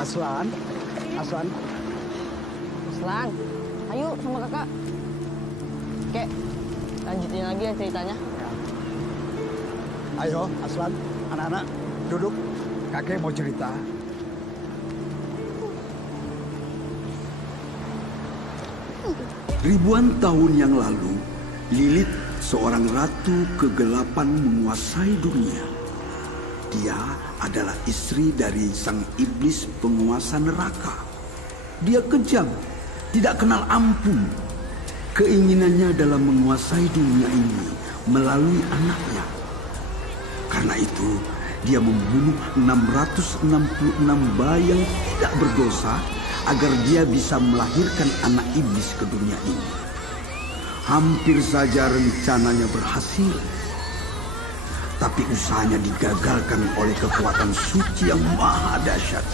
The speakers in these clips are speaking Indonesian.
Aslan, Aslan. Aslan, ayo sama kakak. Kek, lanjutin lagi ya ceritanya. Ayo, Aslan, anak-anak, duduk. Kakek mau cerita. Ribuan tahun yang lalu, Lilith, seorang ratu kegelapan menguasai dunia. Dia adalah istri dari sang iblis penguasa neraka. Dia kejam, tidak kenal ampun. Keinginannya dalam menguasai dunia ini melalui anaknya. Karena itu, dia membunuh 666 bayi yang tidak berdosa agar dia bisa melahirkan anak iblis ke dunia ini. Hampir saja rencananya berhasil. Tapi usahanya digagalkan oleh kekuatan suci yang maha dahsyat.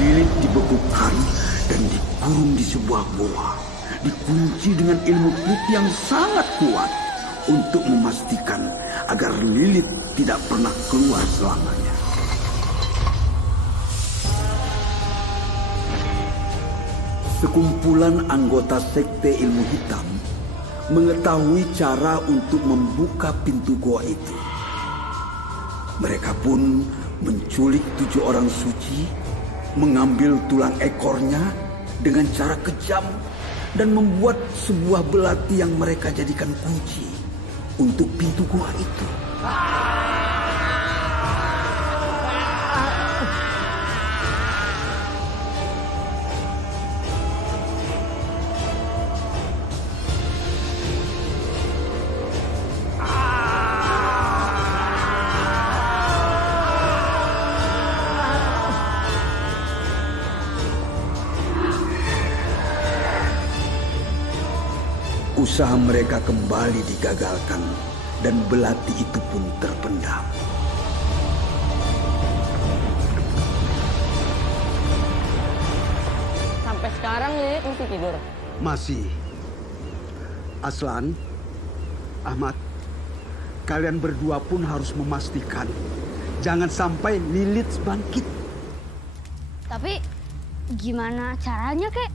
Lilith dibekukan dan dikurung di sebuah goa. Dikunci dengan ilmu putih yang sangat kuat untuk memastikan agar Lilith tidak pernah keluar selamanya. Sekumpulan anggota sekte ilmu hitam mengetahui cara untuk membuka pintu goa itu. Mereka pun menculik 7 orang suci, mengambil tulang ekornya dengan cara kejam, dan membuat sebuah belati yang mereka jadikan kunci untuk pintu goa itu. Usaha mereka kembali digagalkan dan belati itu pun terpendam. Sampai sekarang Lilith masih tidur. Masih. Aslan, Ahmad, kalian berdua pun harus memastikan jangan sampai Lilith bangkit. Tapi gimana caranya, Kek?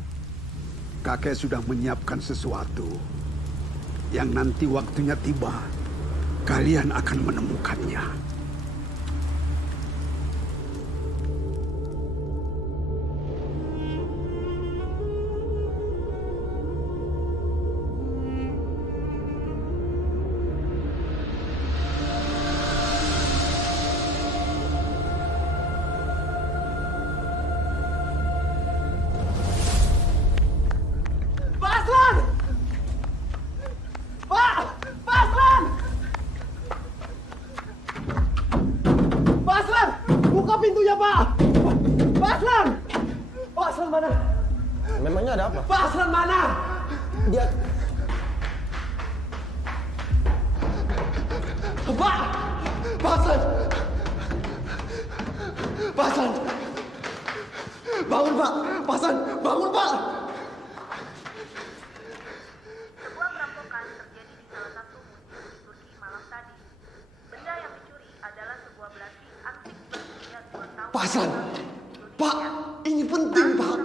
Kakek sudah menyiapkan sesuatu yang nanti waktunya tiba, kalian akan menemukannya. Memangnya ada apa? Pak Aslan mana? Dia... Pak! Pak Aslan! Pak Aslan! Bangun, Pak! Pak Aslan, bangun, Pak! Sebuah perampokan terjadi di salah satu museum di Turki malam tadi. Benda yang dicuri adalah sebuah belati antik berusia 2 tahun. Pak Aslan! Pak, ini penting, Pak!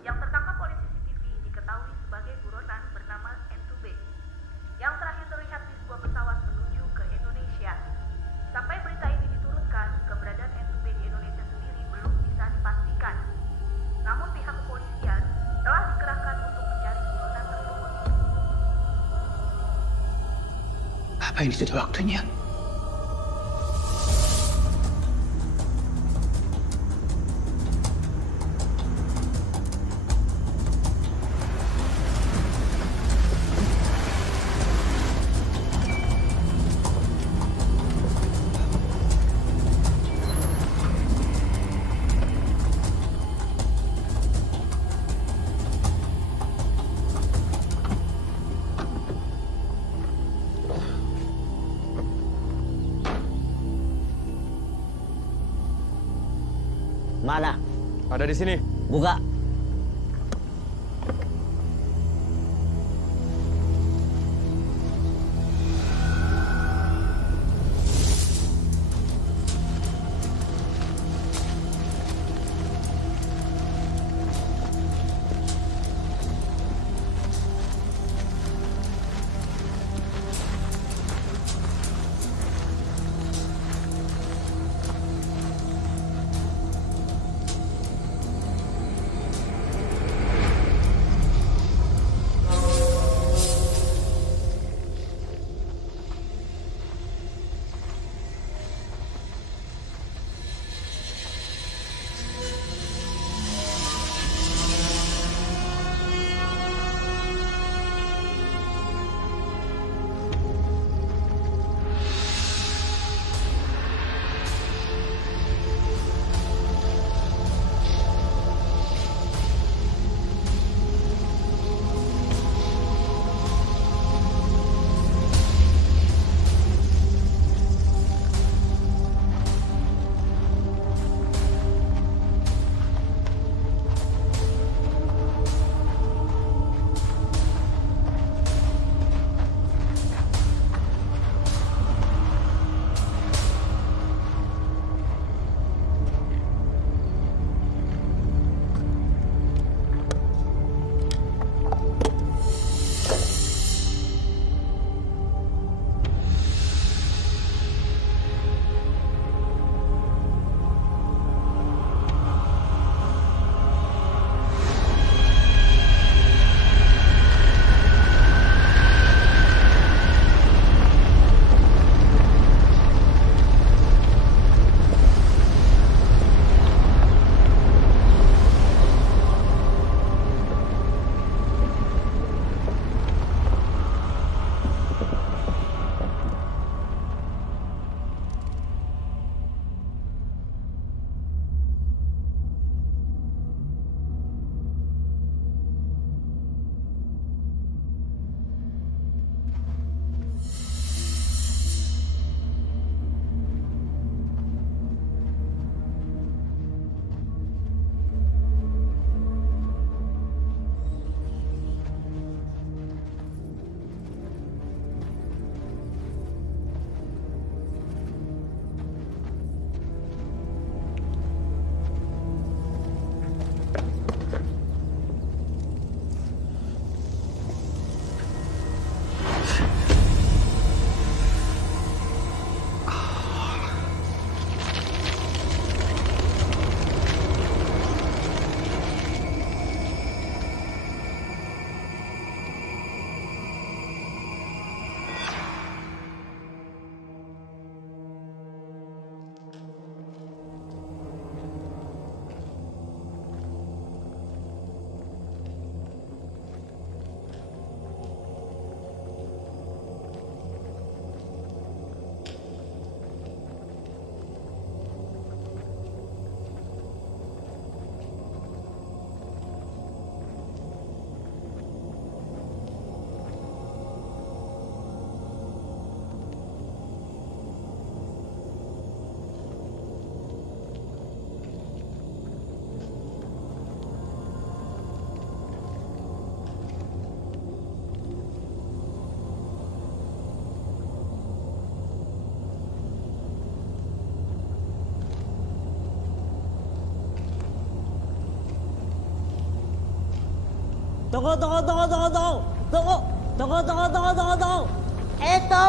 Yang tertangkap oleh CCTV diketahui sebagai buronan bernama N2B yang terakhir terlihat di sebuah pesawat menuju ke Indonesia. Sampai berita ini diturunkan, keberadaan N2B di Indonesia sendiri belum bisa dipastikan. Namun pihak kepolisian telah dikerahkan untuk mencari buronan tersebut. Apa ini sudah waktunya? Mana? Ada di sini. Buka. Tunggu. Tunggu. Itu.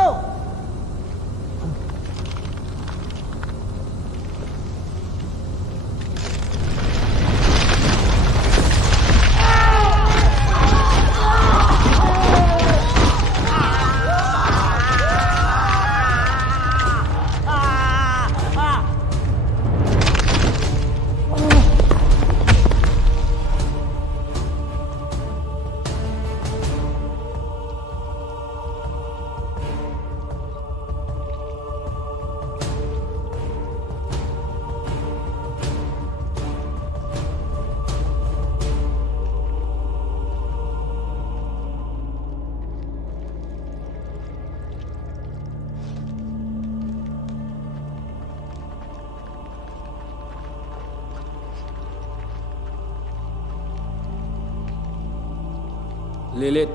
Lilith.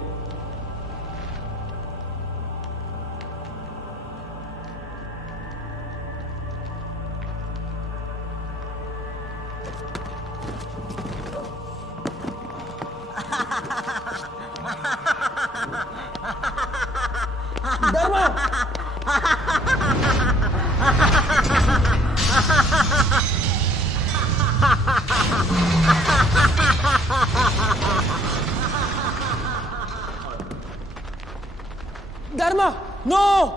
Dharma, no!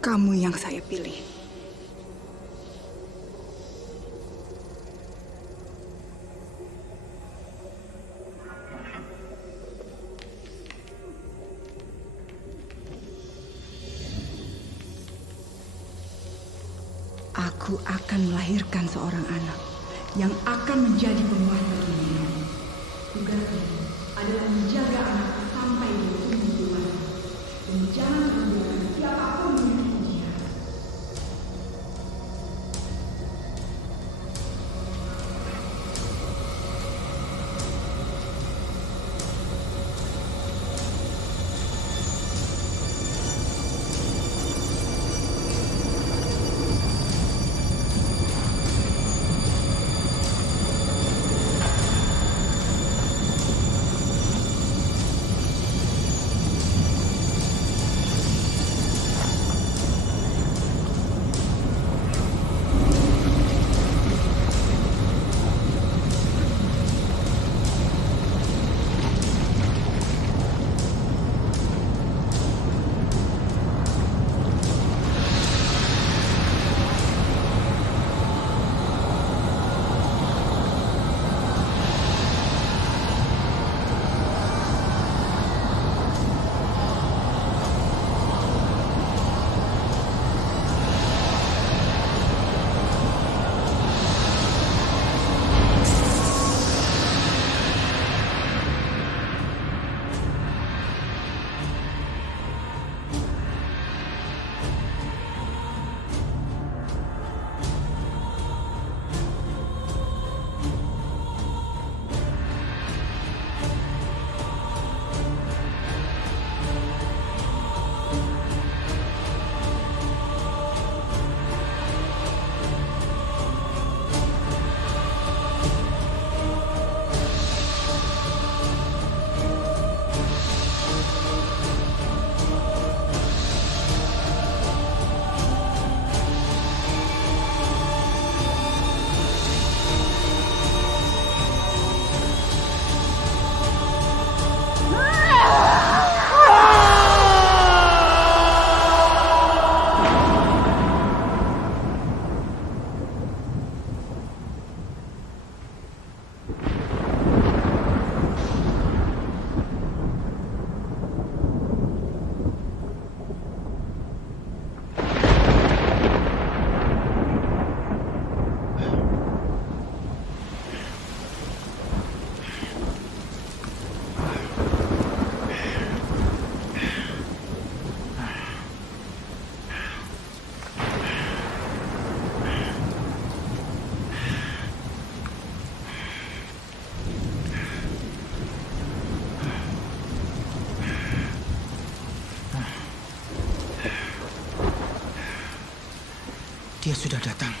Kamu yang saya pilih. Aku akan melahirkan seorang anak yang akan menjadi penguasa dunia. Tugasmu adalah menjaga anakku sampai dia tumbuh dewasa dan jangan membiarkan siapapun menyakiti dia. Dia sudah datang.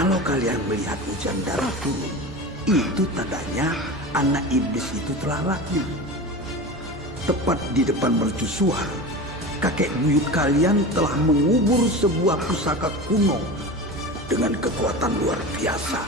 Kalau kalian melihat hujan darah turun, itu tandanya anak iblis itu telah lahir. Tepat di depan mercusuar, kakek buyut kalian telah mengubur sebuah pusaka kuno dengan kekuatan luar biasa.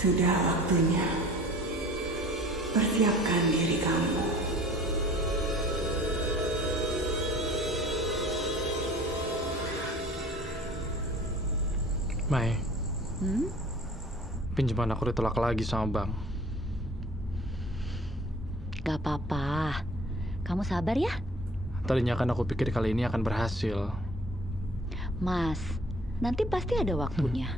Sudah waktunya. Persiapkan diri kamu. Mai. Pinjaman aku ditolak lagi sama bank. Gak apa-apa. Kamu sabar ya. Tadinya kan aku pikir kali ini akan berhasil. Mas, nanti pasti ada waktunya.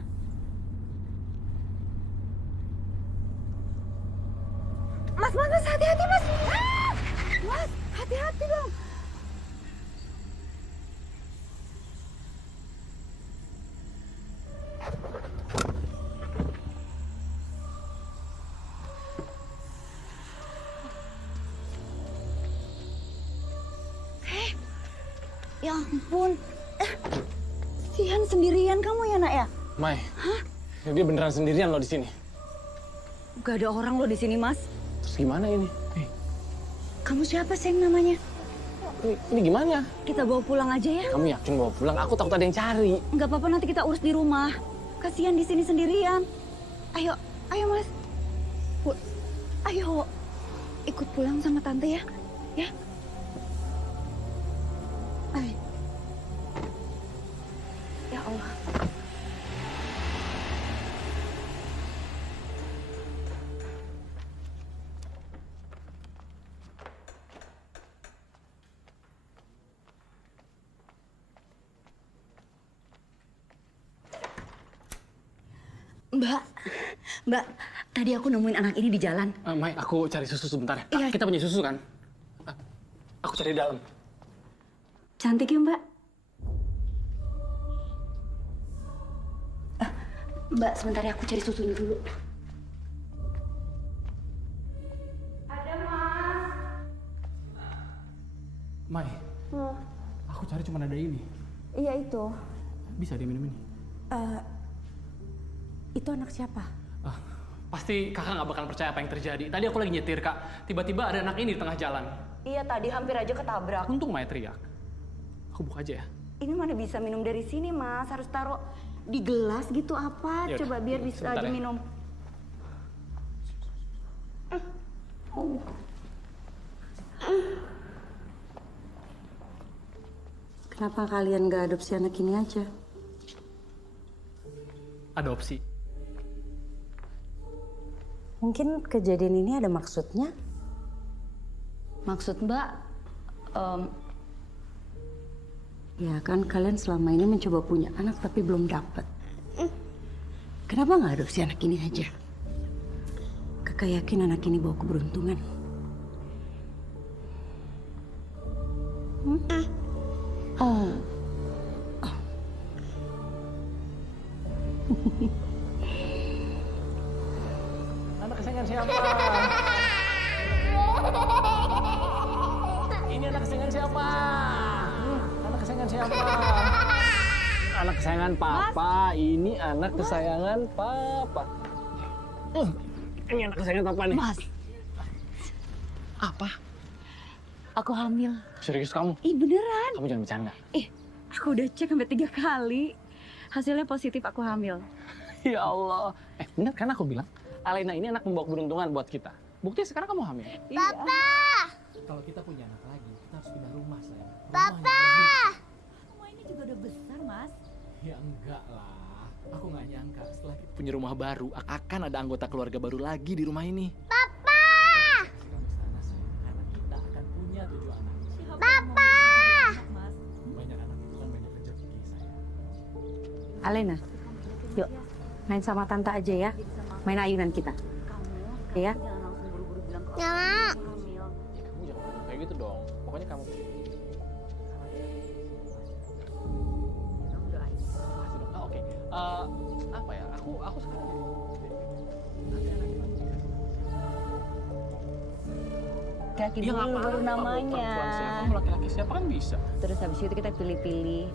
Mas, hati-hati, Mas. Ah! Mas, hati-hati dong. Ya ampun. Sihan sendirian kamu ya, Nak ya? Mai, dia beneran sendirian loh di sini. Gak ada orang loh di sini, Mas. Terus gimana ini? Kamu siapa sih namanya? Ini gimana? Kita bawa pulang aja ya. Kamu yakin bawa pulang? Aku takut ada yang cari. Nggak apa-apa, nanti kita urus di rumah. Kasihan di sini sendirian. Ayo, Mas. Ayo, ikut pulang sama tante ya. Ya. Ayo. Ya Allah. Mbak, tadi aku nemuin anak ini di jalan. Mai, aku cari susu sebentar. Iya. Kita punya susu kan? Aku cari di dalam. Cantik ya, Mbak? Mbak, sebentar ya, aku cari susunya dulu. Mai, aku cari cuma ada ini. Iya itu. Bisa diminum ini? Itu anak siapa? Pasti kakak nggak bakal percaya apa yang terjadi. Tadi aku lagi nyetir, Kak. Tiba-tiba ada anak ini di tengah jalan. Iya tadi hampir aja ketabrak. Untung Mai teriak. Aku buka aja ya. Ini mana bisa minum dari sini, Mas? Harus taruh di gelas gitu apa? Yaudah, Coba biar bisa sebentar ya. diminum. Kenapa kalian gak adopsi anak ini aja? Adopsi. Mungkin kejadian ini ada maksudnya? Maksud Mbak, Ya kan kalian selama ini mencoba punya anak tapi belum dapat. Kenapa nggak adopsi anak ini aja? Kakak yakin anak ini bawa keberuntungan. Oh. Anak kesayangan siapa? Ini anak kesayangan siapa? Anak kesayangan siapa? Anak kesayangan papa. Ini anak kesayangan papa. Ini anak kesayangan papa nih. Mas. Apa? Aku hamil. Serius kamu? Ih beneran. Kamu jangan bercanda. Aku udah cek sampai 3 kali. Hasilnya positif, aku hamil. Ya Allah. Bener kan aku bilang? Alena ini anak membawa keberuntungan buat kita. Buktinya sekarang kamu hamil. Papa! Kalau kita punya anak lagi, kita harus pindah rumah, sayang. Papa! Semua ini juga udah besar, Mas. Ya enggak lah. Aku nggak nyangka setelah kita punya rumah baru, akan ada anggota keluarga baru lagi di rumah ini. Papa! Kamu sana, sayang. Karena kita akan punya 7 anak. Papa! Banyak anak itu kan banyak rezeki, sayang. Alena, yuk main sama tante aja ya. Main ayunan kita. Ya. Nggak mau. Kamu jangan ngomong kayak gitu dong. Pokoknya kamu. Oke. Apa ya? Aku sekarang Kaki ya, dulu baru namanya. Perempuan siapa, mau laki-laki siapa kan bisa. Terus habis itu kita pilih-pilih.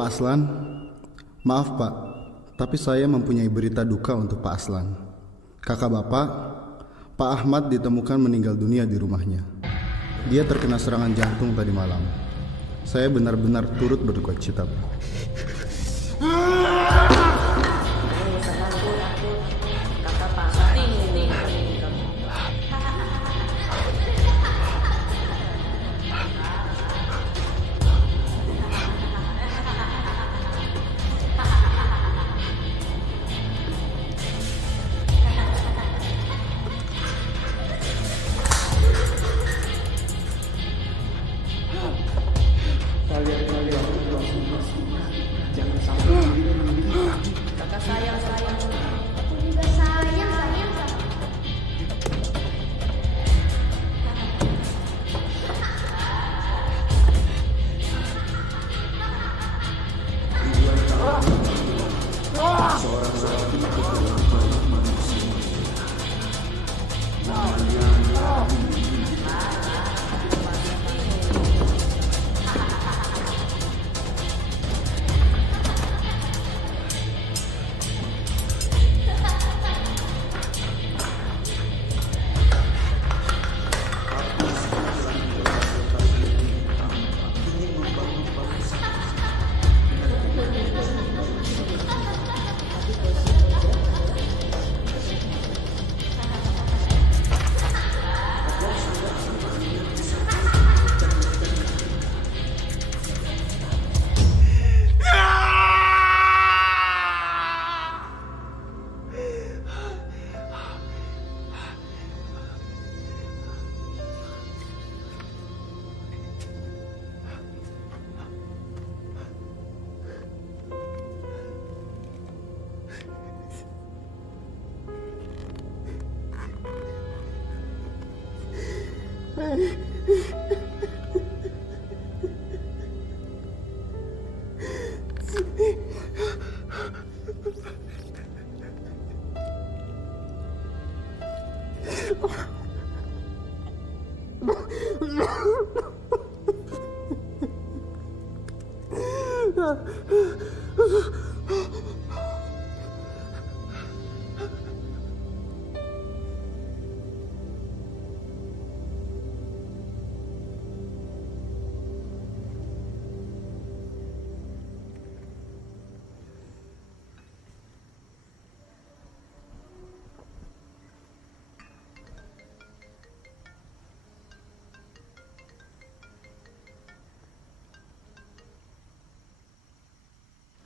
Pak Aslan, maaf Pak, tapi saya mempunyai berita duka untuk Pak Aslan. Kakak Bapak, Pak Ahmad ditemukan meninggal dunia di rumahnya. Dia terkena serangan jantung tadi malam. Saya benar-benar turut berduka cita, Pak. Kalian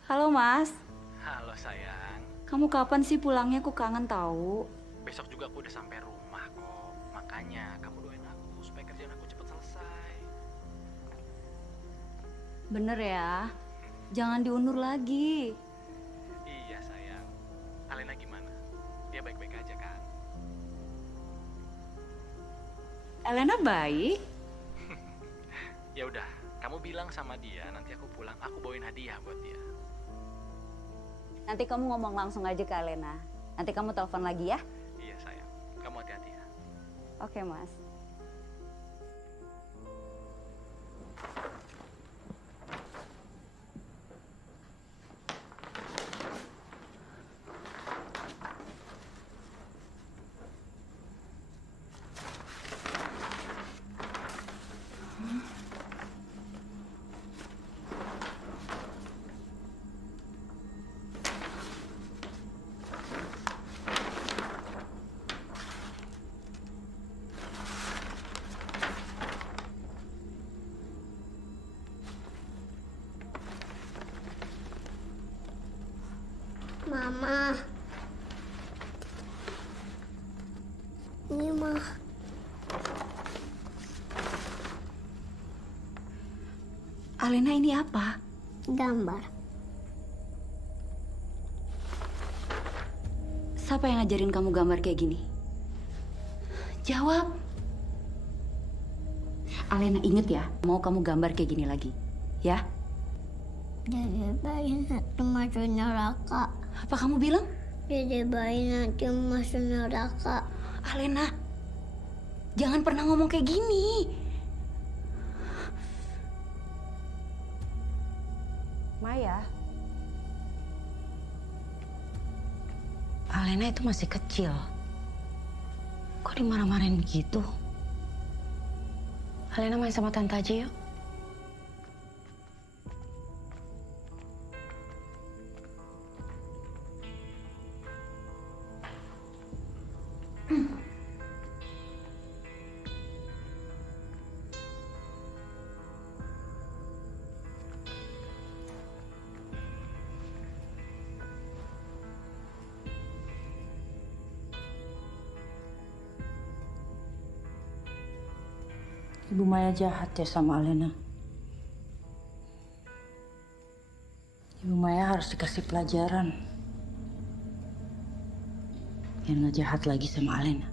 Halo Mas, Halo sayang. kamu kapan sih pulangnya? Aku kangen tahu. Besok juga aku udah sampai rumah kok. Makanya kamu doain aku supaya kerjaan aku cepat selesai. Bener ya, jangan diundur lagi. Iya sayang. Alena gimana? Dia baik-baik aja kan? Elena baik. Ya udah, kamu bilang sama dia nanti aku pulang aku bawain hadiah buat dia. Nanti kamu ngomong langsung aja ke Elena. Nanti kamu telepon lagi ya. Iya sayang. Kamu hati-hati ya. Oke Mas. Mama, ini mah Alena, ini apa? gambar. Siapa yang ngajarin kamu gambar kayak gini? Jawab. Alena, inget ya, mau kamu gambar kayak gini lagi, ya? Dede bayi nanti masuk neraka. Apa kamu bilang? Dede bayi nanti masuk neraka. Alena, jangan pernah ngomong kayak gini. Maya. Alena itu masih kecil. Kok dimarah-marahin begitu? Alena main sama tante aja yuk. Ibu Maya jahat ya sama Alena. Ibu Maya harus dikasih pelajaran. Biar nggak jahat lagi sama Alena.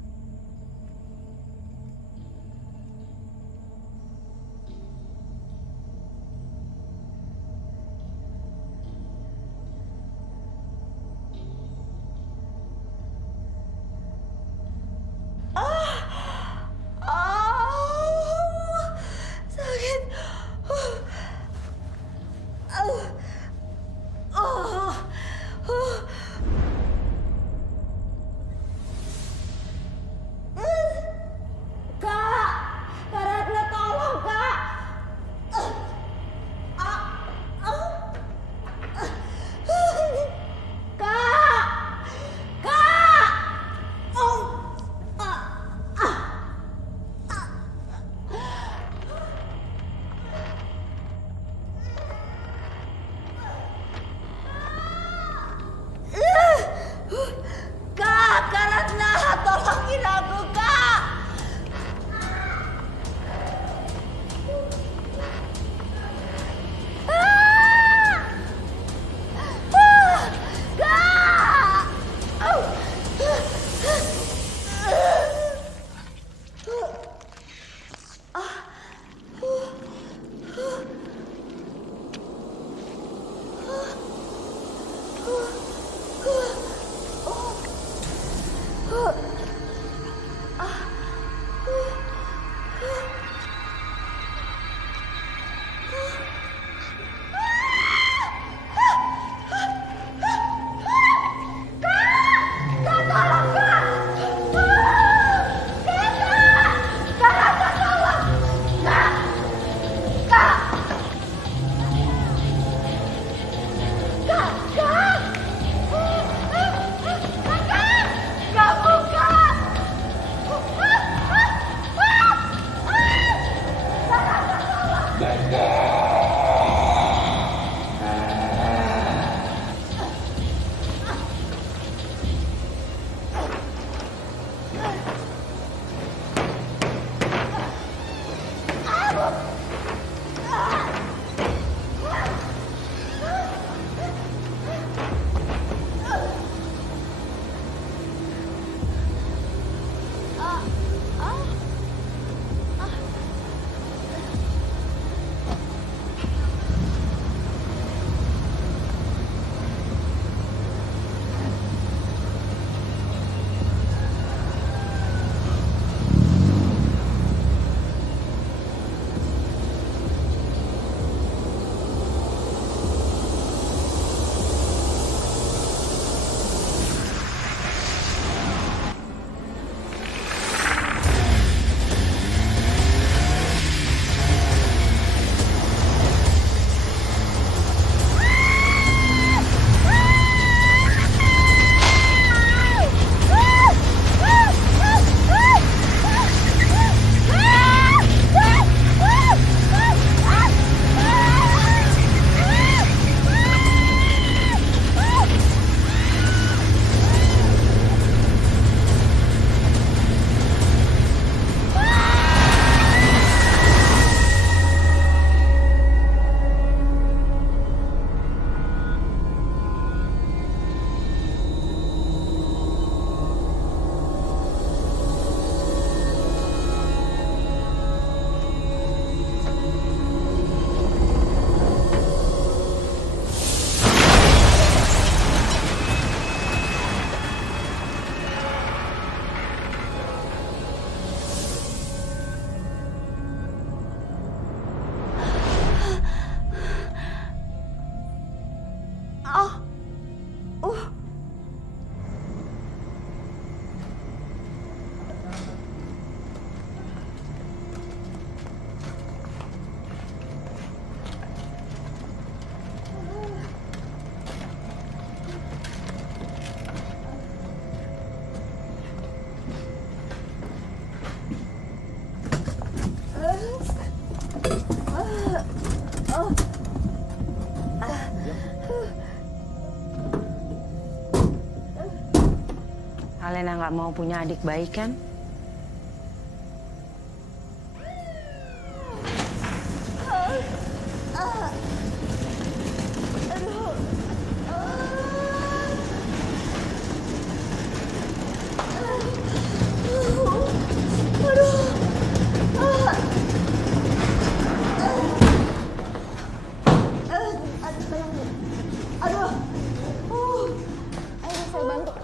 Alena nggak mau punya adik baik kan?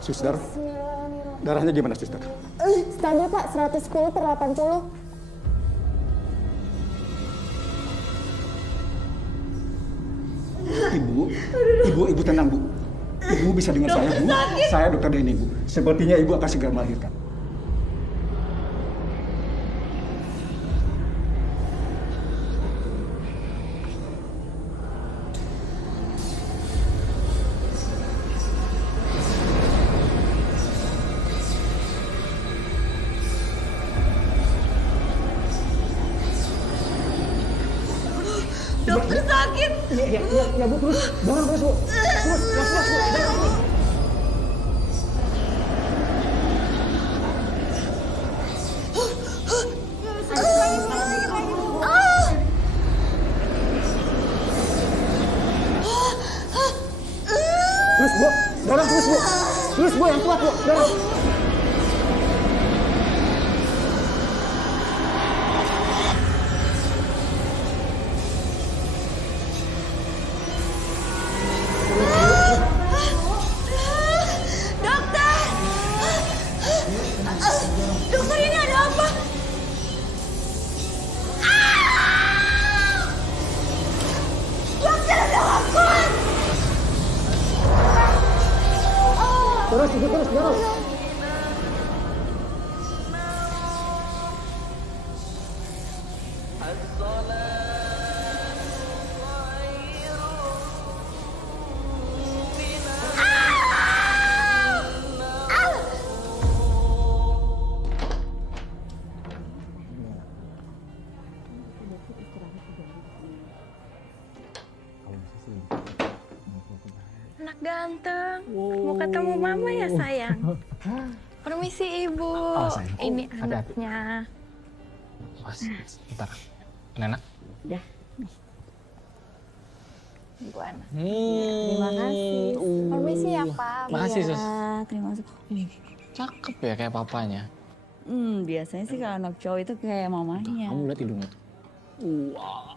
Suster, darahnya gimana, suster? Stabil Pak, 110/80. Ibu tenang, Bu. Ibu bisa dengar saya, Bu. Saya dokter Denny, Bu. Sepertinya ibu akan segera melahirkan. Dokter sakit. Ya Bu, terus. Dorong terus, Bu. Terus, ya, Bu. Terus, Bu. Dorong terus, Bu. Terus, Bu, yang kuat, Bu. Dorong. Dokter, ini ada apa? Dokter, ada apa? Terus, Ibu, terus, dorong. Anak ganteng, mau ketemu mama ya sayang? Permisi ibu, sayang. ini Hati-hati. anaknya. Bentar. Nenek. Udah. Ibu anak. Terima kasih. Permisi ya Pak. Makasih, Sus. Terima kasih. Cakep ya kayak papanya. Biasanya sih kalau anak cowok itu kayak mamanya. Kamu lihat hidungnya tuh.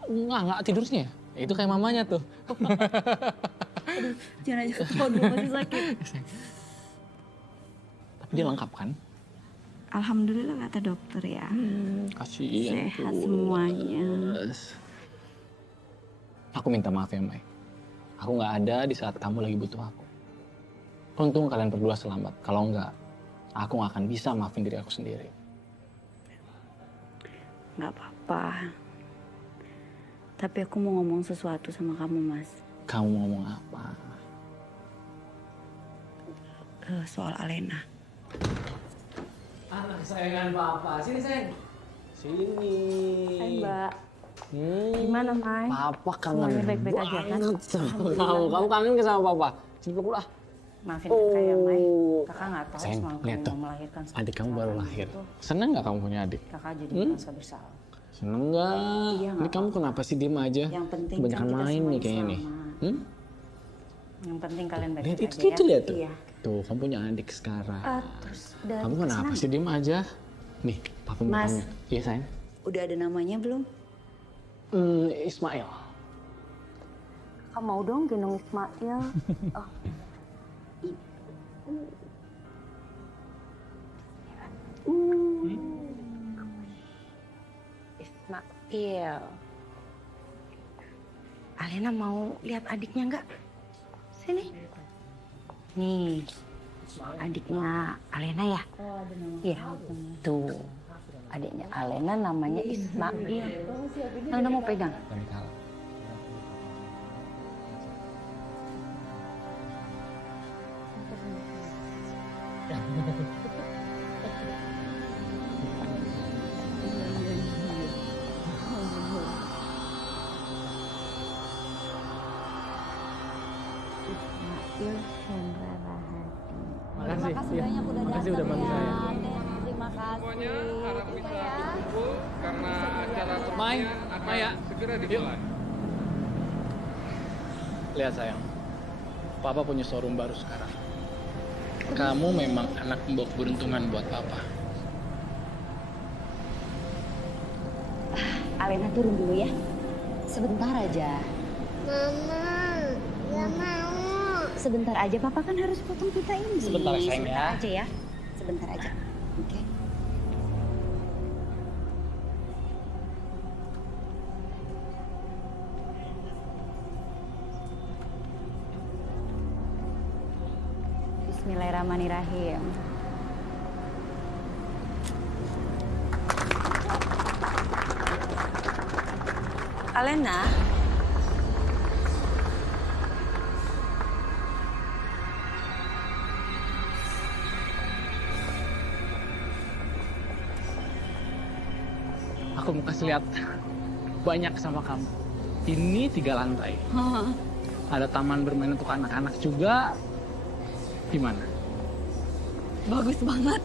Enggak tidurnya. Itu kayak mamanya tuh. Aduh, jangan aja ketawa dulu, masih sakit. Tapi dia lengkap kan? Alhamdulillah kata dokter ya. Kasihan. Sehat semuanya. Aku minta maaf ya, Mai. Aku nggak ada di saat kamu lagi butuh aku. Untung kalian berdua selamat. Kalau enggak, aku nggak akan bisa maafin diri aku sendiri. Nggak apa-apa. Tapi aku mau ngomong sesuatu sama kamu, Mas. Kamu mau ngomong apa? Soal Alena. Anak kesayangan Papa. Sini, sayang. Sini. Hai Mbak. Gimana Mai? Papa kangen Semuanya baik-baik aja kan? Kamu kangen ke sama Papa? Sini peluk lah. Maafin kakak ya Mai. Kakak nggak tahu Sayang, semalam lihat kamu tuh. mau melahirkan. Adik kamu baru lahir. Seneng nggak kamu punya adik? Kakak jadi merasa bersalah. Seneng nggak? Iya, Ini kamu kenapa sih diem aja? Yang penting Kebanyakan kan kita main nih semuanya kayaknya nih. Yang penting kalian Lihat baik-baik itu, aja ya. lihat tuh. Iya. Tuh, kamu punya adik sekarang. Terus dari Kamu kenapa sih diem aja? Nih, Papa mau Mas. tanya. Iya, sayang. Udah ada namanya belum? Ismail. Kakak mau dong gendong Ismail. Oh. Ismail. Alena mau lihat adiknya nggak? Sini. Nih, adiknya Alena ya? Iya, tuh. Adiknya Alena namanya Ismail. Alena mau pegang? Makasih, makasih. Makasih Iya, banyak udah makasih udah datang bantu ya. saya. Terima kasih. Semuanya harap bisa Ya. berkumpul karena acara Mai, selanjutnya akan Maya, segera yuk. dimulai. Lihat sayang, Papa punya showroom baru sekarang. Kamu memang anak pembawa keberuntungan buat Papa. Alena turun dulu ya. Sebentar aja. Mama, gak mau. Sebentar aja, Papa kan harus potong kita ini. Sebentar ya, sayang, Sebentar ya. aja ya. Sebentar aja. Oke. Bismillahirrahmanirrahim. Alena, Aku mau kasih lihat banyak sama kamu. Ini 3 lantai. Ada taman bermain untuk anak-anak juga. Gimana? Bagus banget.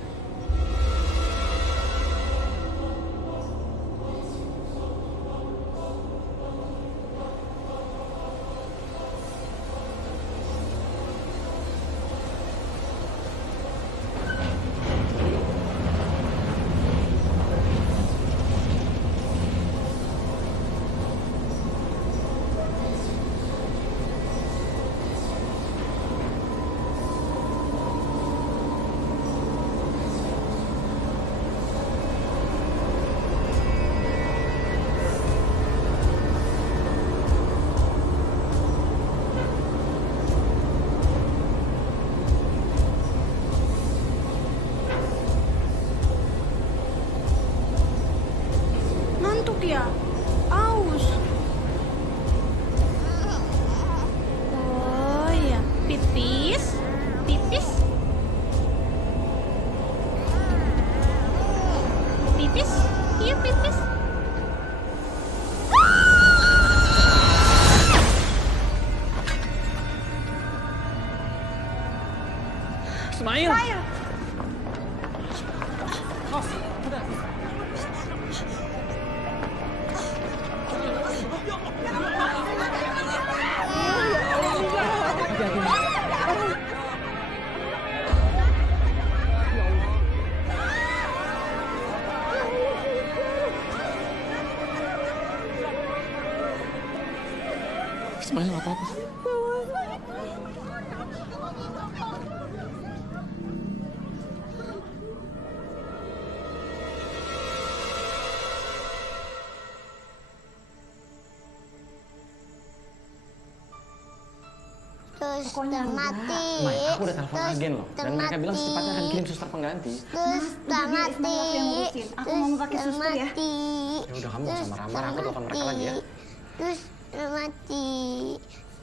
ngantuk ya? Aus. Oh iya, pipis, pipis, pipis, iya pipis. Ismail. Ismail nggak apa-apa. Terus udah mati. Mai, aku udah telepon agen loh. Dan mereka bilang secepatnya akan kirim suster pengganti. Terus udah mati. Aku mau pakai suster ya. Ya udah, kamu nggak usah marah-marah. Aku telepon mereka lagi ya. Terus udah mati.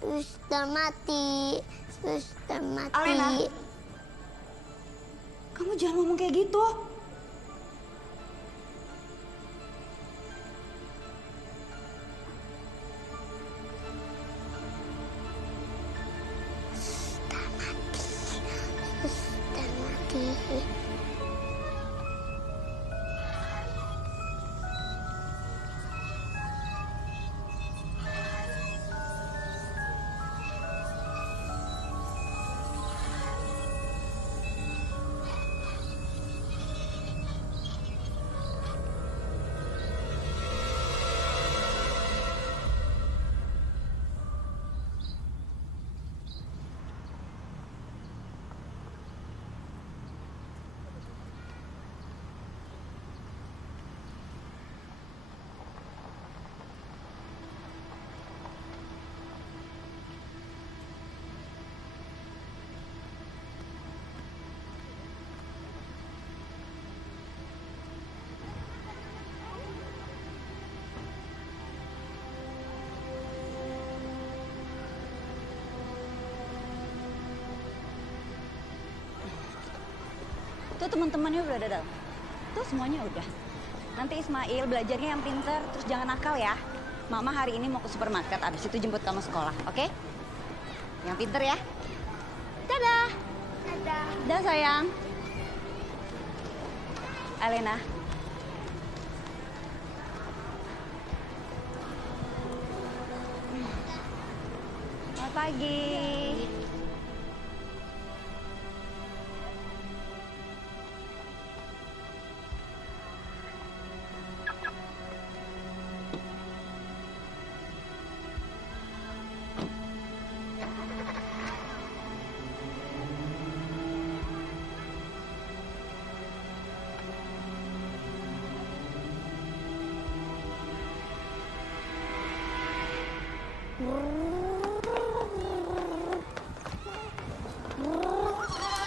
Terus udah mati. Terus udah mati. Alena. Kamu jangan ngomong kayak gitu. Udah mati. Tuh teman-temannya udah ada dalam. Tuh semuanya udah. Nanti Ismail belajarnya yang pinter, terus jangan nakal ya. Mama hari ini mau ke supermarket, abis itu jemput kamu sekolah, oke? Yang pinter ya. Dadah. Dadah. Dah sayang. Alena. Selamat pagi.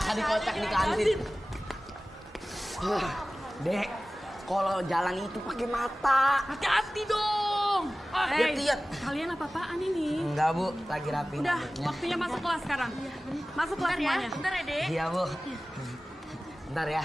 Tadi kocak di kantin. Dek, kalau jalan itu pakai mata. Hati-hati dong. Lihat-lihat. Kalian apa-apaan ini? Enggak, Bu, lagi rapi. Udah, waktunya masuk kelas sekarang. Masuk kelas semuanya. Bentar ya, Dek. Iya, Bu. Bentar ya.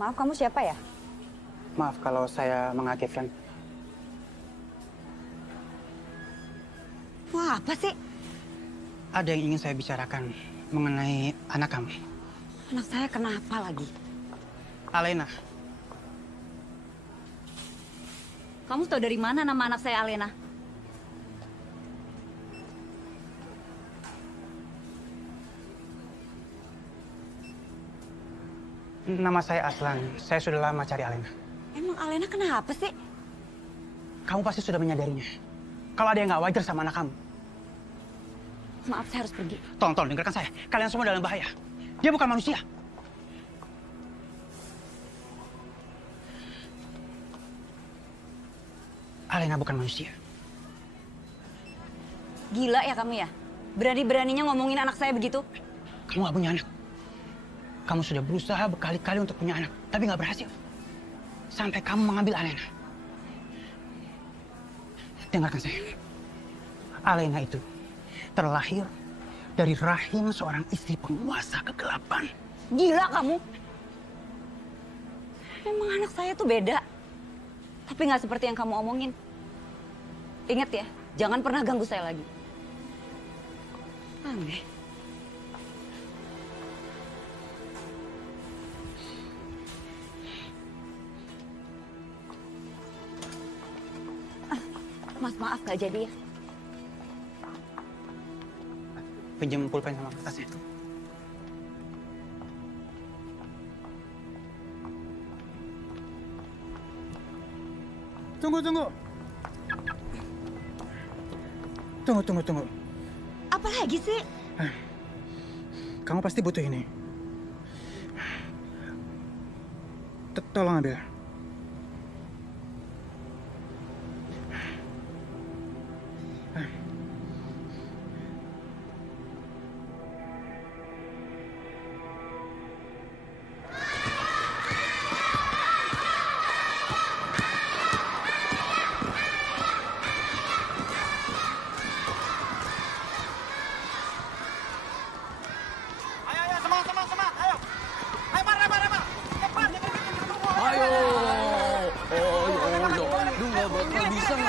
Maaf, kamu siapa ya? Maaf kalau saya mengagetkan. Wah, apa sih? Ada yang ingin saya bicarakan mengenai anak kamu. Anak saya kenapa lagi? Alena. Kamu tahu dari mana nama anak saya Alena? Nama saya Aslan. Saya sudah lama cari Alena. Emang Alena kenapa sih? Kamu pasti sudah menyadarinya. Kalau ada yang nggak wajar sama anak kamu. Maaf, saya harus pergi. Tolong dengarkan saya. Kalian semua dalam bahaya. Dia bukan manusia. Alena bukan manusia. Gila ya kamu ya? Berani-beraninya ngomongin anak saya begitu? Kamu nggak punya anak. Kamu sudah berusaha berkali-kali untuk punya anak, tapi nggak berhasil. Sampai kamu mengambil Alena. Dengarkan saya. Alena itu terlahir dari rahim seorang istri penguasa kegelapan. Gila kamu. Memang anak saya tuh beda. Tapi nggak seperti yang kamu omongin. Ingat ya, jangan pernah ganggu saya lagi. Aneh. Mas, maaf gak jadi ya. Pinjam pulpen sama kertasnya. Tunggu. Tunggu. Apa lagi sih? Kamu pasti butuh ini. Tolong ambil.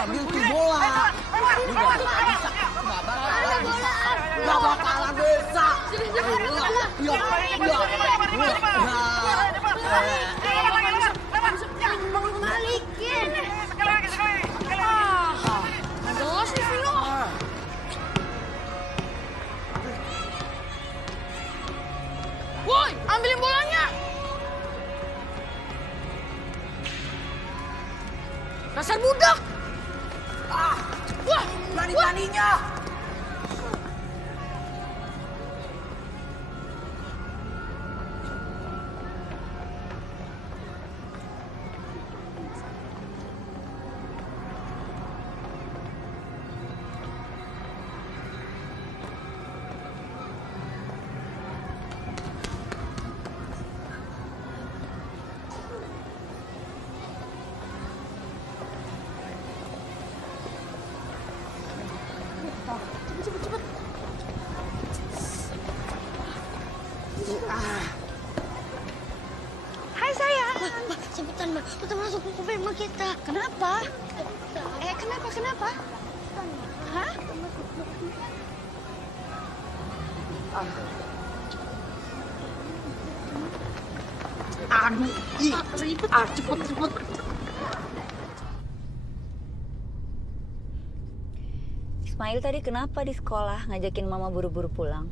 ngambil tuh bola. Lu gak bakalan bisa. Gak bakalan bisa. Balikin. Aduh, sih Vino. Woi, ambilin bolanya. Dasar budak. Wah, berani-beraninya. Hai sayang. Cepetan Mbak, kita masuk ke rumah kita. Kenapa? Kenapa? Hah? Aduh, ribet. Cepet. Ismail tadi kenapa di sekolah ngajakin mama buru-buru pulang?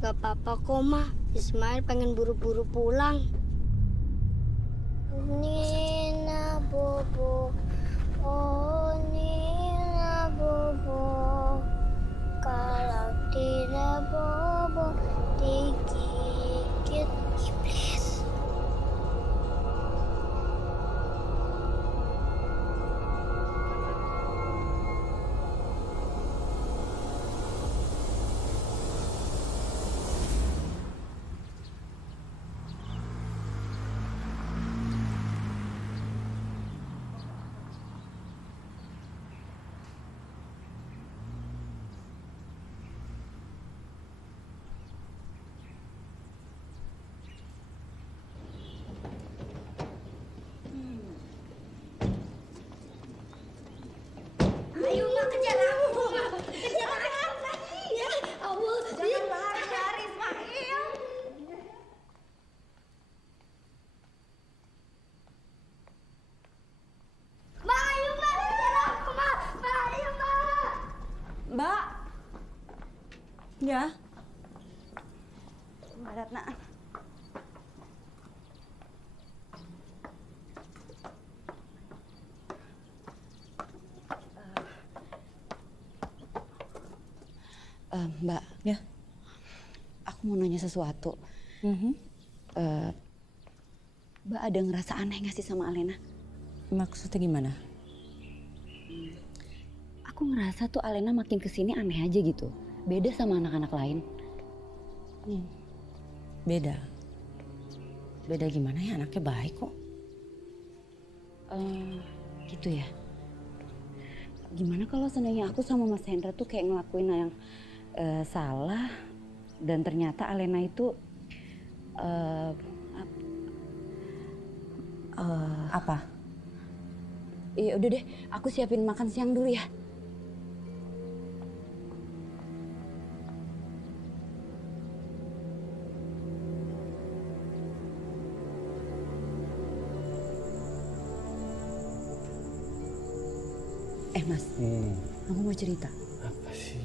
Gak apa-apa kok, Ma. Ismail pengen buru-buru pulang. Nina Bobo, oh Nina Bobo, kalau tidak Bobo digigit iblis. Ayo Ma, kejar aku. Kejar aku. Ya, Allah. Jangan lari, Ismail. Ma, ayo Ma, kejar aku Ma. Ma, ayo Ma. Mbak. Ya. Mbak Ratna. Mbak, ya, aku mau nanya sesuatu. Mbak ada ngerasa aneh nggak sih sama Alena? Maksudnya gimana? Aku ngerasa tuh Alena makin kesini aneh aja gitu. Beda sama anak-anak lain. Beda. Beda gimana ya? Anaknya baik kok. Gitu ya. Gimana kalau seandainya aku sama Mas Hendra tuh kayak ngelakuin yang salah dan ternyata Alena itu apa? Iya udah deh, aku siapin makan siang dulu ya. Mas, aku mau cerita. Apa sih?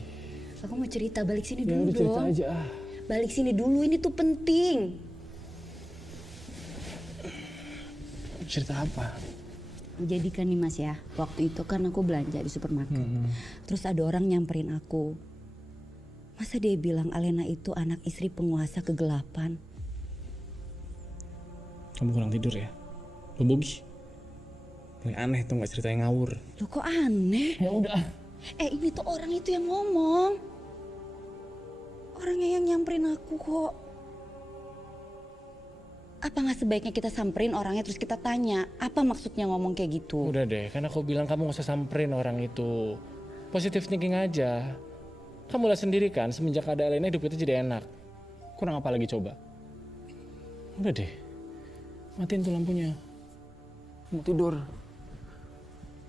Aku mau cerita, balik sini dulu udah cerita dong. aja. Balik sini dulu, ini tuh penting. Cerita apa? Jadi kan nih Mas ya, waktu itu kan aku belanja di supermarket. Terus ada orang nyamperin aku. Masa dia bilang Alena itu anak istri penguasa kegelapan? Kamu kurang tidur ya? Lo Bobi? Paling aneh tuh gak cerita yang ngawur. Loh kok aneh? Ya udah. Ini tuh orang itu yang ngomong. Orangnya yang nyamperin aku kok. Apa gak sebaiknya kita samperin orangnya terus kita tanya, apa maksudnya ngomong kayak gitu? Udah deh, kan aku bilang kamu gak usah samperin orang itu. Positive thinking aja. Kamu lihat sendiri kan, semenjak ada Alena hidup kita jadi enak. Kurang apa lagi coba? Udah deh, matiin tuh lampunya. Mau tidur.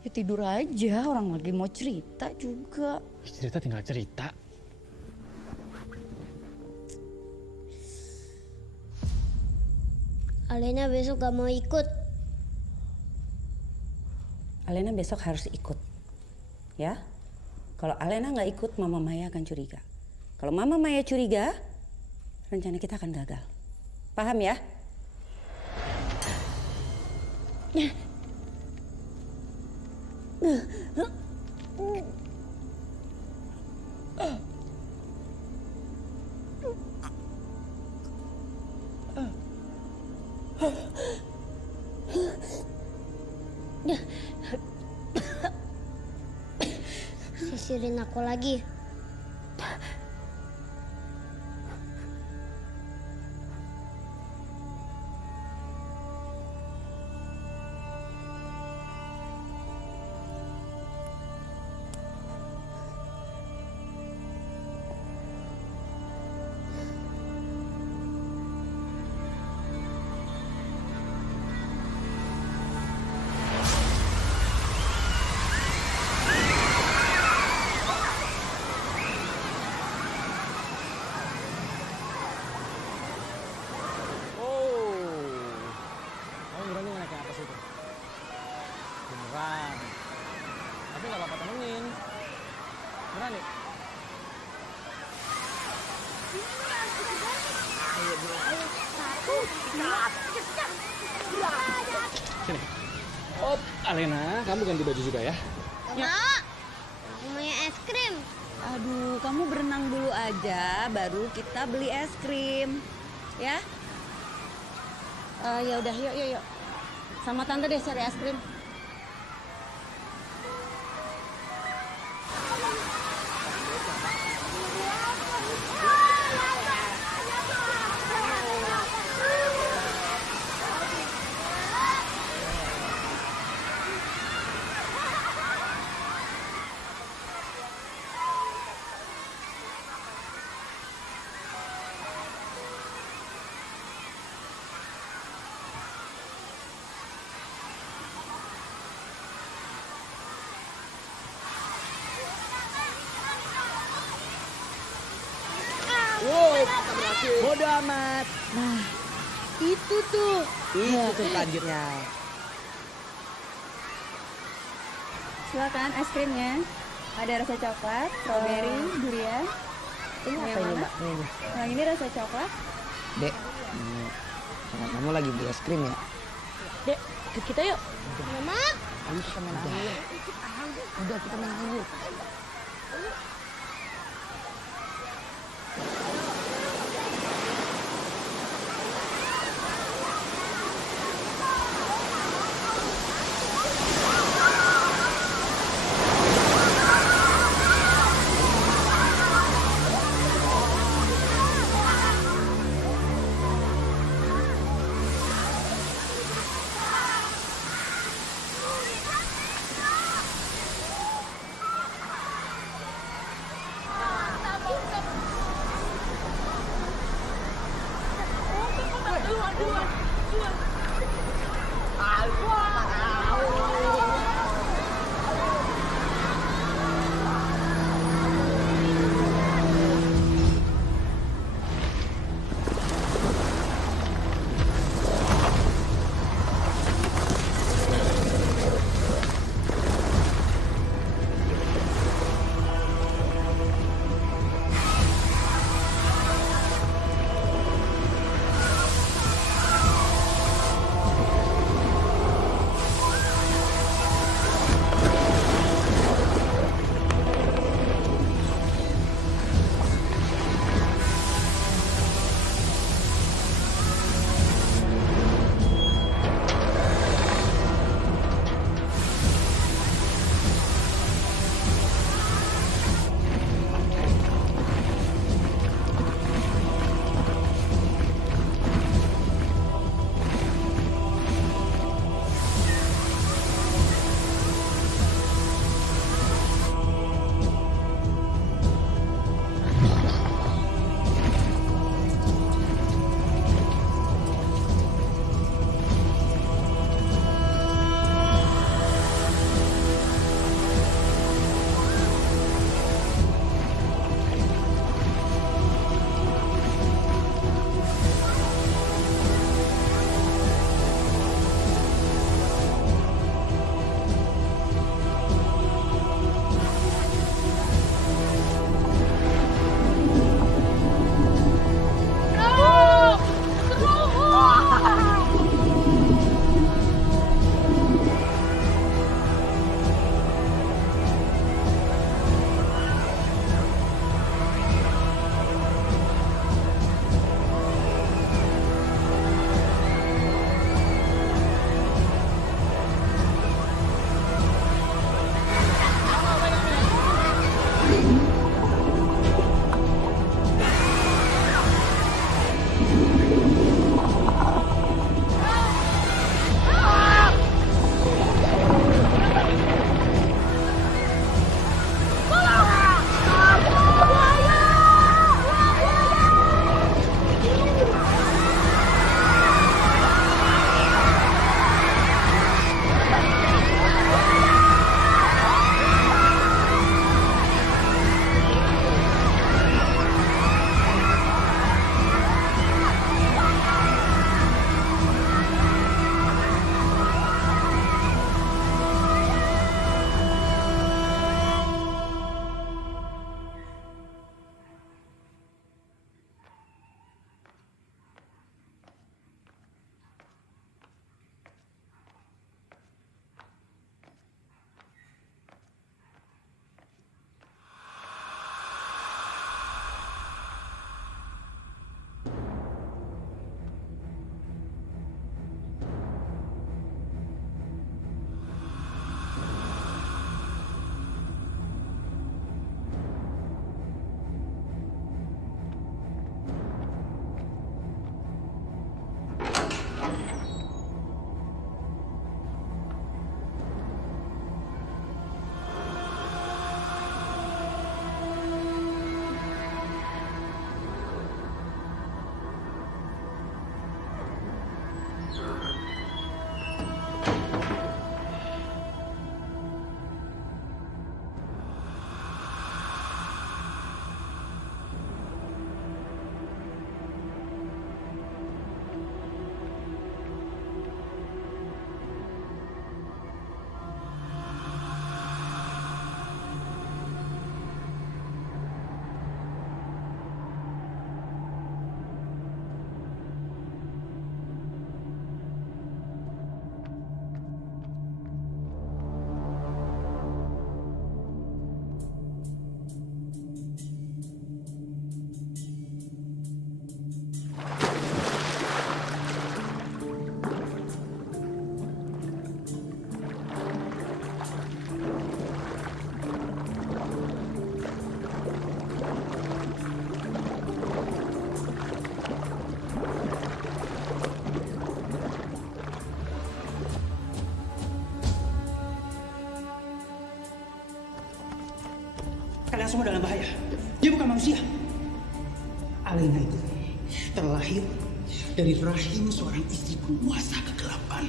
Ya tidur aja, orang lagi mau cerita juga. Cerita tinggal cerita. Alena besok gak mau ikut. Alena besok harus ikut. Ya? Kalau Alena nggak ikut, Mama Maya akan curiga. Kalau Mama Maya curiga, rencana kita akan gagal. Paham ya? Sisirin aku lagi. Kamu berani naik ke atas itu? Beneran. Tapi nggak apa-apa temenin. Berani? Sini. Oh, Alena, kamu ganti baju juga ya? Mak, aku mau es krim. Aduh, kamu berenang dulu aja, baru kita beli es krim. Ya? Ya udah, yuk. Sama tante deh cari es krim. Wow, berhasil. Bodoh amat. Nah, itu tuh. Itu tuh lanjutnya. Silakan es krimnya. Ada rasa coklat, strawberry, durian. Ini apa ini, Mbak? Ini. Yang ini rasa coklat. Dek, kamu lagi beli es krim ya? Dek, ikut kita yuk. Mama. Ayo kita main aja. Udah kita main aja. Kalian semua dalam bahaya. Dia bukan manusia. Alena itu terlahir dari rahim seorang istri penguasa kegelapan.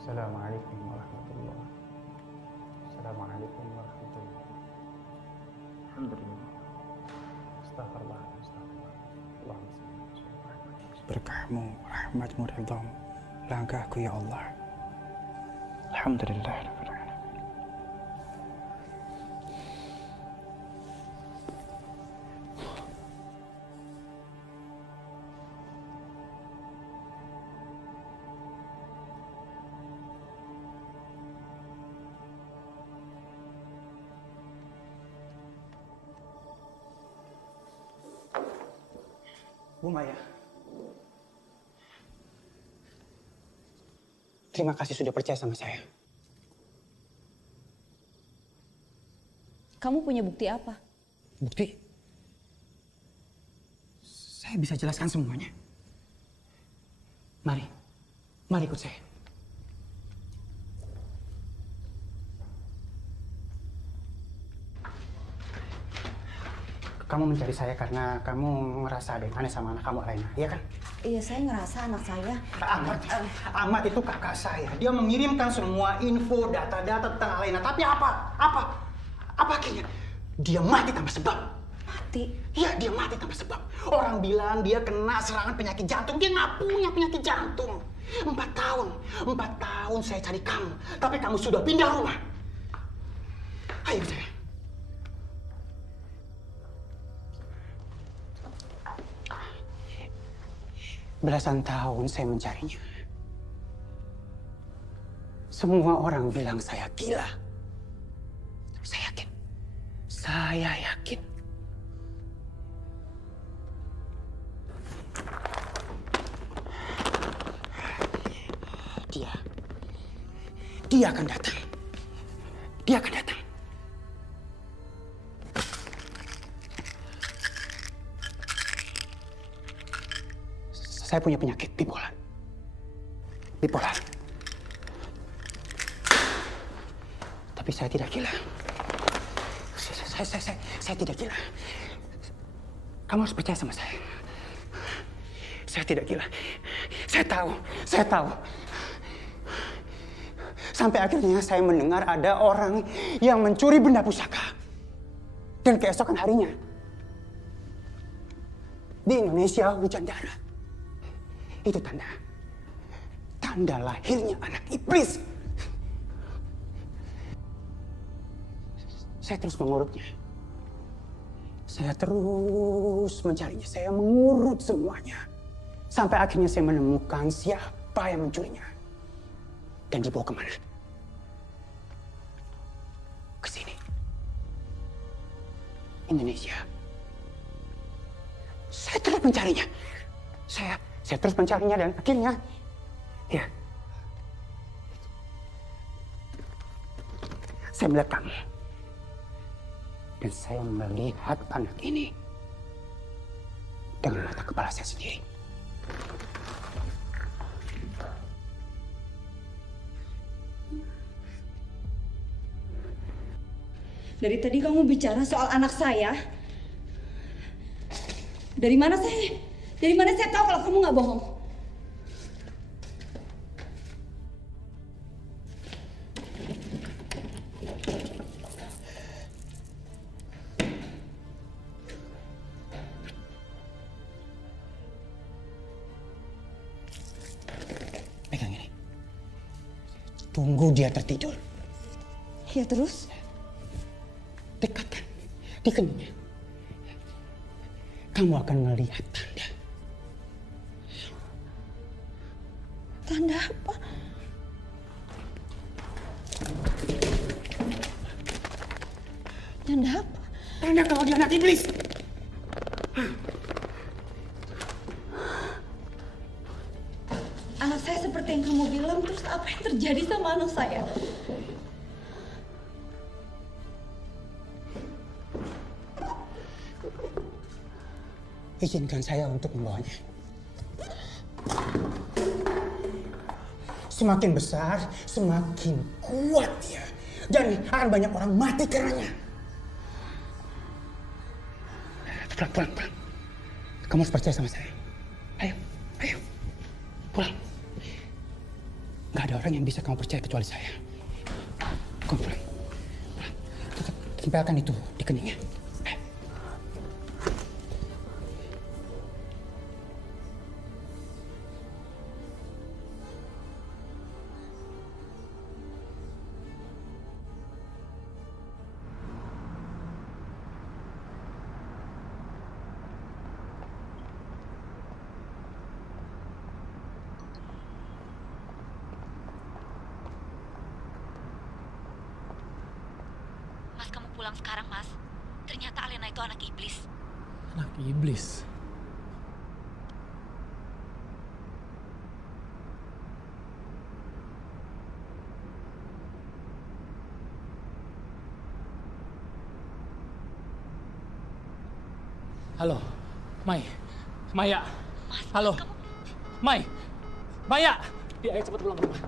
Assalamualaikum warahmatullahi. Assalamualaikum warahmatullahi. Alhamdulillah. Astagfirullah. Astagfirullah. Allahumma salli. Berkahmu, rahmatmu, ridhamu, langkahku ya Allah. Alhamdulillah. Bu Maya, terima kasih sudah percaya sama saya. Kamu punya bukti apa? Bukti? Saya bisa jelaskan semuanya. Mari ikut saya. Kamu mencari saya karena kamu ngerasa ada yang aneh sama anak kamu, Alena, iya kan? Iya, saya ngerasa anak saya. Ahmad itu kakak saya. Dia mengirimkan semua info, data-data tentang Alena. Tapi apa? Apa akhirnya? Dia mati tanpa sebab. Mati? Iya, dia mati tanpa sebab. Orang bilang dia kena serangan penyakit jantung. Dia nggak punya penyakit jantung. 4 tahun saya cari kamu. Tapi kamu sudah pindah rumah. Ayo saya. Belasan tahun saya mencarinya. Semua orang bilang saya gila. Saya yakin. Dia akan datang. Dia akan datang. Saya punya penyakit bipolar. Tapi saya tidak gila. Saya tidak gila. Kamu harus percaya sama saya. Saya tidak gila. Saya tahu. Sampai akhirnya saya mendengar ada orang yang mencuri benda pusaka. Dan keesokan harinya, di Indonesia hujan darat. Itu tanda lahirnya anak iblis. Saya terus mengurutnya. Saya terus mencarinya. Saya mengurut semuanya. Sampai akhirnya saya menemukan siapa yang mencurinya. Dan dibawa kemana? Ke sini. Indonesia. Saya terus mencarinya. Saya terus mencarinya dan akhirnya, ya, saya melihat kamu. Dan saya melihat anak ini dengan mata kepala saya sendiri. Dari tadi kamu bicara soal anak saya. Dari mana saya tahu kalau kamu nggak bohong? Pegang ini. Tunggu dia tertidur. Ya terus? Dekatkan di keningnya. Kamu akan melihat tanda. Tanda apa? Tanda apa? Tanda kalau dia anak iblis. Anak saya seperti yang kamu bilang, terus apa yang terjadi sama anak saya? Izinkan saya untuk membawanya. Semakin besar, semakin kuat dia. Dan akan banyak orang mati karenanya. Pulang. Kamu harus percaya sama saya. Ayo. Pulang. Gak ada orang yang bisa kamu percaya kecuali saya. Kamu pulang. Tempelkan itu di keningnya. Pulang sekarang, Mas. Ternyata Alena itu anak iblis. Anak iblis? Halo, Maya. Halo, Maya. Dia ayo cepat pulang ke rumah.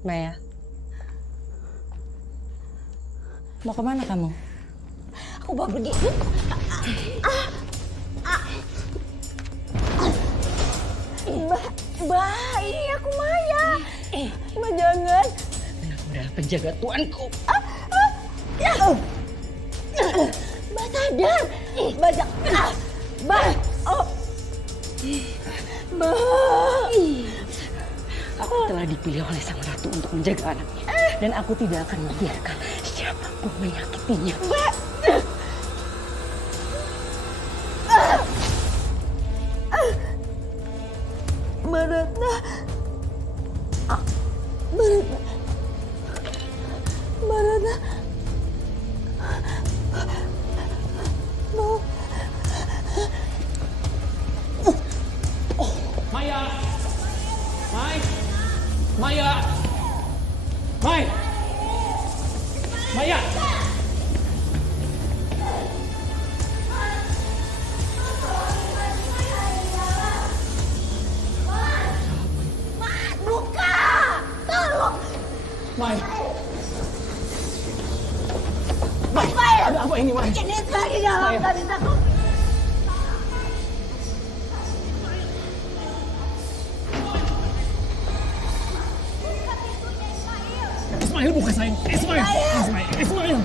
Maya. Mau kemana kamu? Aku mau pergi. Mbak, ini aku Maya. Mbak jangan. Udah penjaga tuanku. Mbak sadar. Mbak jangan. Mbak. Oh. Mbak. Aku telah dipilih oleh sang ratu untuk menjaga anaknya. Dan aku tidak akan membiarkan siapapun menyakitinya. Mbak. Mbak Ratna. Mbak Ratna. Mbak Ratna. Maya! Mai! Maya! Mai! Maya! Buka! Tolong! Mai! Mai! Ada apa ini, Mai? Ini lagi dalam tadi takut. Ismail buka sayang. Ismail. Ismail.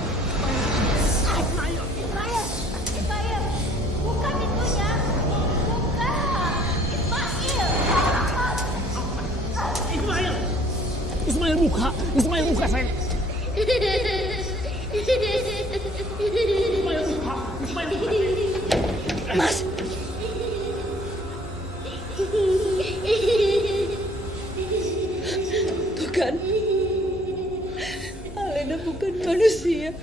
Buka pintunya. Buka. Ismail buka. Ismail buka sayang. Ismail buka. Ismail buka. Mas. Tuh kan. Alena bukan manusia.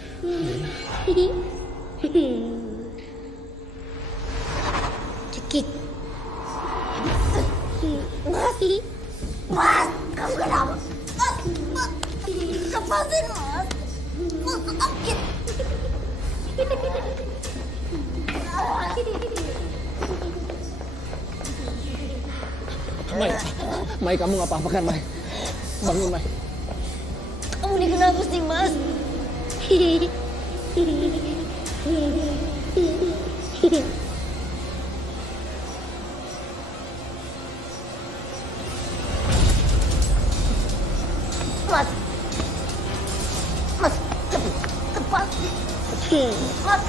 Cekik. Mas. Mas, kamu kenapa? Lepasin, Mas. Mas, sakit. Mai, kamu nggak apa-apa kan, Mai? Bangun, Mai. Kamu ini kenapa sih, Mas? Mas. Mas, lepas. Mas,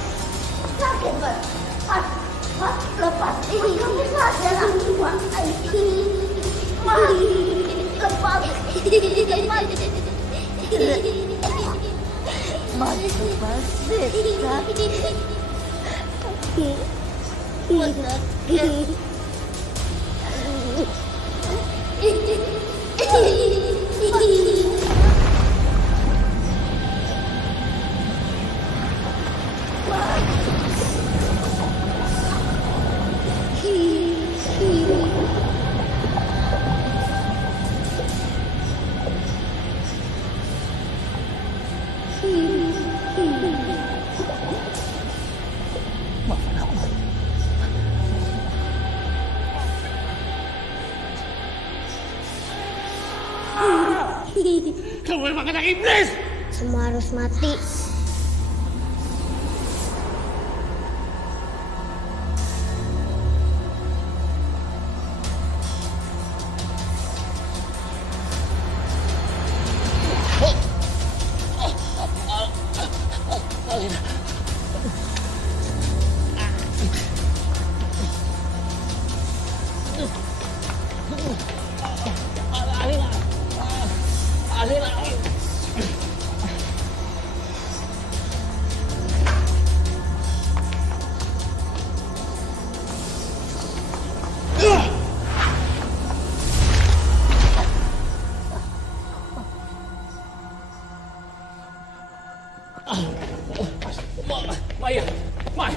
sakit, Mas. Mas, lepas. Kamu sadar aku, Mas. Mas, lepas. Lepas. Mas, lepas. Mas, sakit. Kamu memang anak iblis! Semua harus mati. Maya, Maya,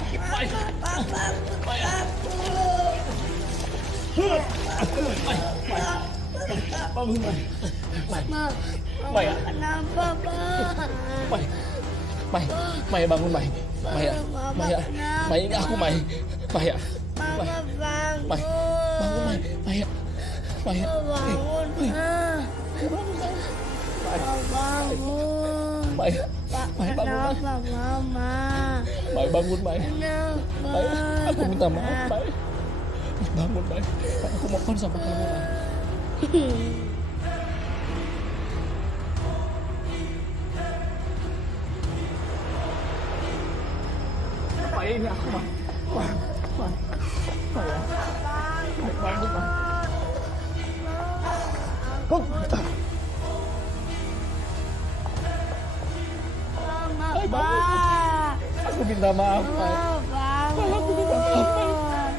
bangun, Maya. Kenapa, Pak? Maya bangun, Maya. Maya, ini aku, Maya. Maya, bangun, Maya. Maya, Bangun, bangun. Mai. Pak, Mai, bangun, Mai. kenapa Mama? Mai, bangun, Mai. Kenapa? Mai, aku minta maaf, Mai. Bangun, Mai. Aku mohon sama kamu, Mai. Mai, ini aku, Mai. Mai, Mai. Mai, ya. Mai, bangun, Mai. Mama, Mai, bangun. Aku minta maaf, Mai. Aku minta maaf, Mai.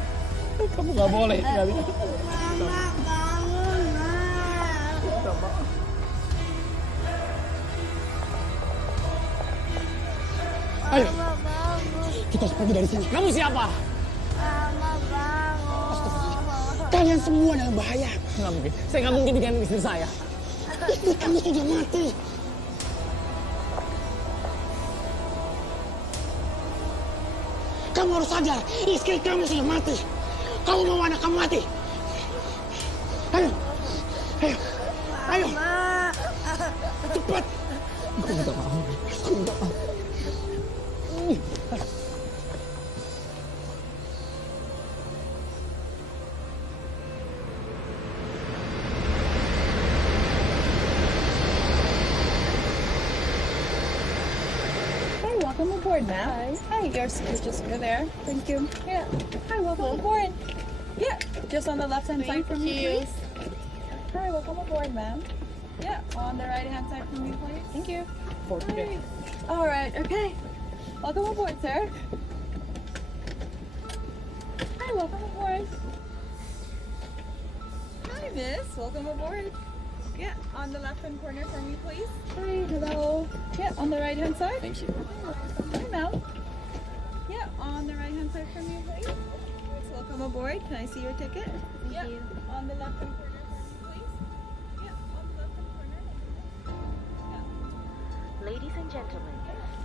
Kamu nggak boleh tinggalin aku. Mama, bangun, Ma. Minta maaf. Ayo, Mama, bangun. kita harus pergi dari sini. Kamu siapa? Mama, bangun. Kalian semua dalam bahaya. Nggak mungkin. Saya nggak mungkin nikahin istri saya. Istri kamu sudah mati. Kamu harus sadar, istri kamu sudah mati. Kamu mau anak kamu mati? Ayo, ayo, ayo. Cepat. Aku minta maaf. Aku minta maaf. Hi, welcome aboard, ma'am. Hi, your seat just over there. Thank you. Yeah. Hi, welcome aboard. Yeah, just on the left-hand side from you, please. Hi, welcome aboard, ma'am. Yeah, on the right-hand side from you, please. Thank you. Hi. All right, okay. Welcome aboard, sir. Hi, welcome aboard. Hi, miss. Welcome aboard. Yeah, on the left-hand corner from you, please. Hi, hello. Yeah, on the right-hand side. Thank you. Hi, Mel. Yeah, on the right-hand side from you, please. Welcome aboard. Can I see your ticket? Thank you. On the left-hand corner from you, please. Yeah, on the left-hand corner. Ladies and gentlemen,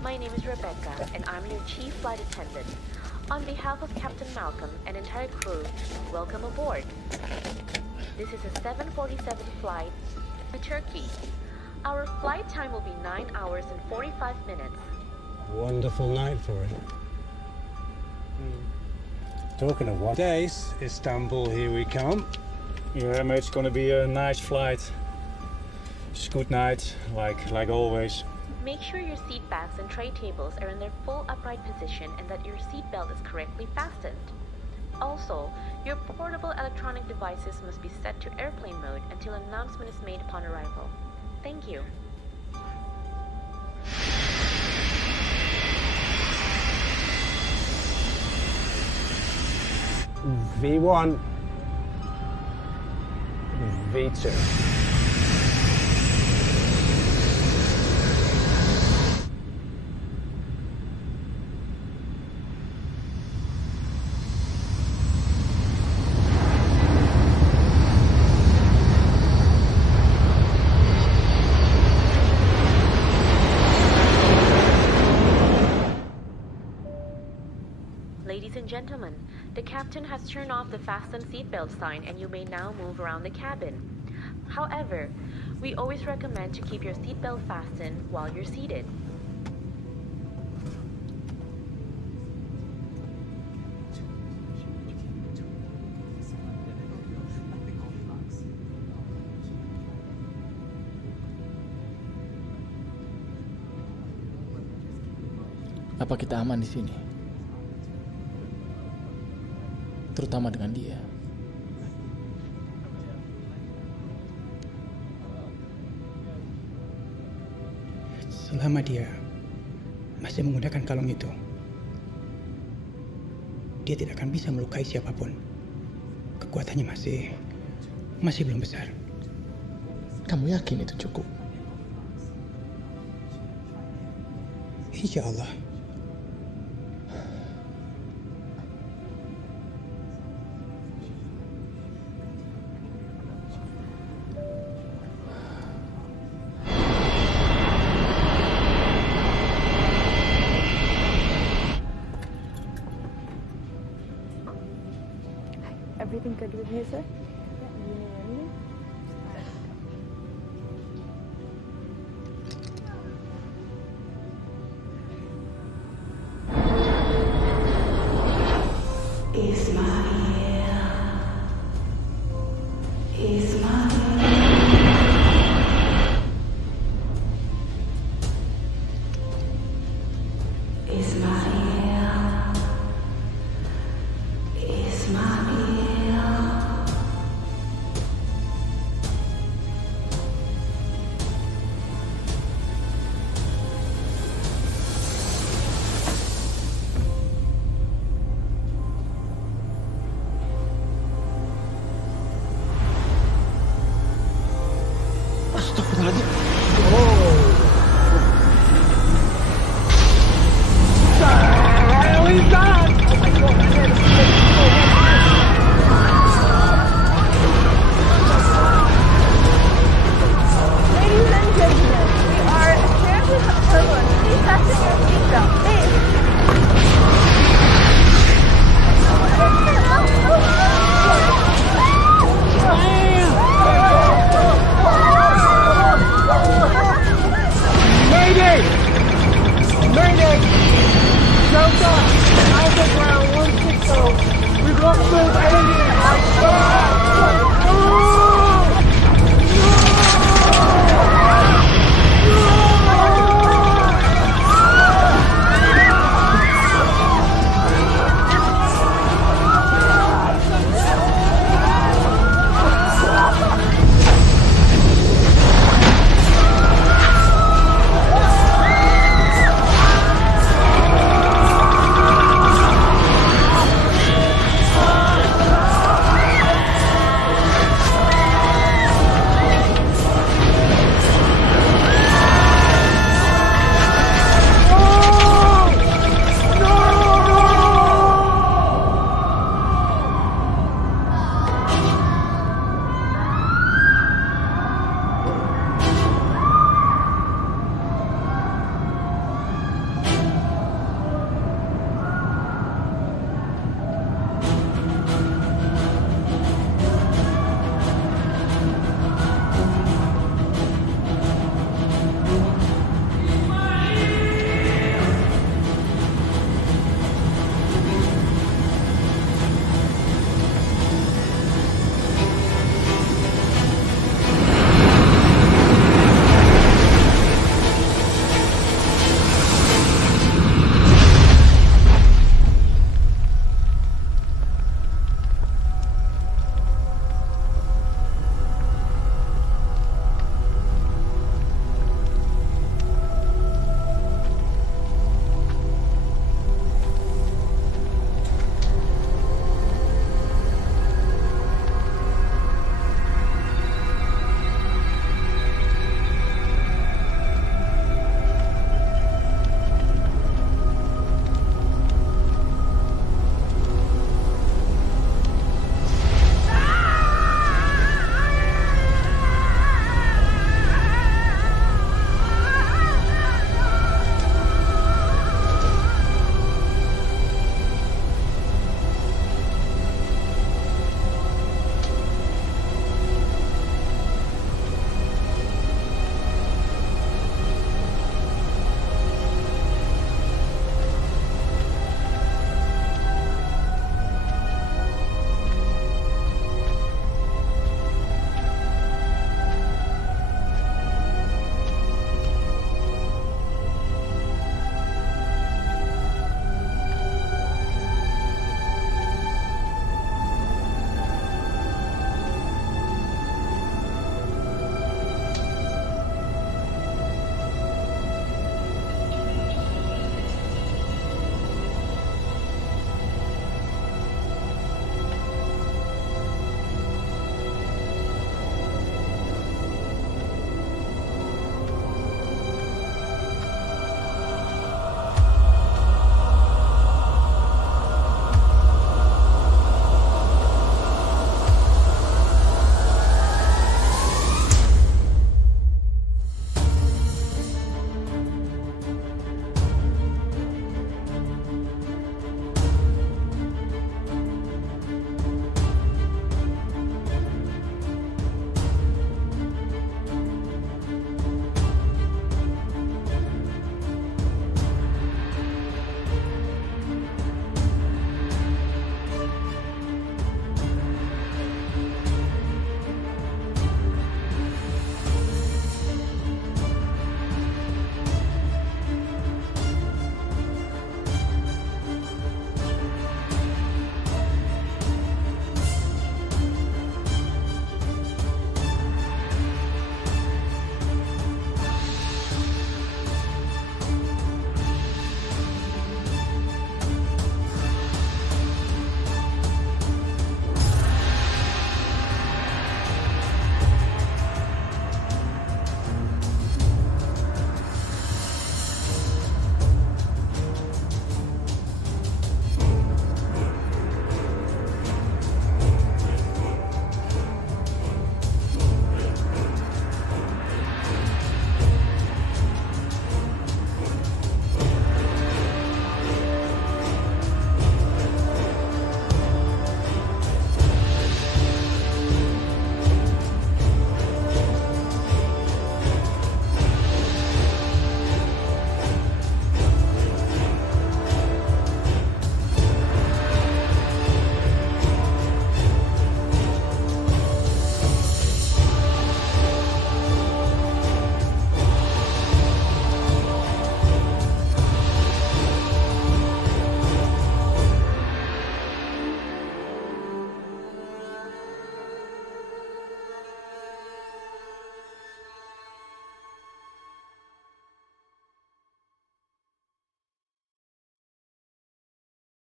my name is Rebecca and I'm your chief flight attendant. On behalf of Captain Malcolm and entire crew, welcome aboard. This is a 747 flight to Turkey. Our flight time will be 9 hours and 45 minutes. Wonderful night for it. Talking of what days, Istanbul, here we come. Yeah, mate, it's gonna be a nice flight. It's a good night, like always. Make sure your seat bags and tray tables are in their full upright position and that your seat belt is correctly fastened. Also, your portable electronic devices must be set to airplane mode until an announcement is made upon arrival. Thank you. V1. V2. Ladies and gentlemen, the captain has turned off the fasten seatbelt sign and you may now move around the cabin. However, we always recommend to keep your seatbelt fastened while you're seated. Apa kita aman di sini? Terutama dengan dia. Selama dia masih menggunakan kalung itu, dia tidak akan bisa melukai siapapun. Kekuatannya masih belum besar. Kamu yakin itu cukup? Insya Allah. Everything good with you, sir?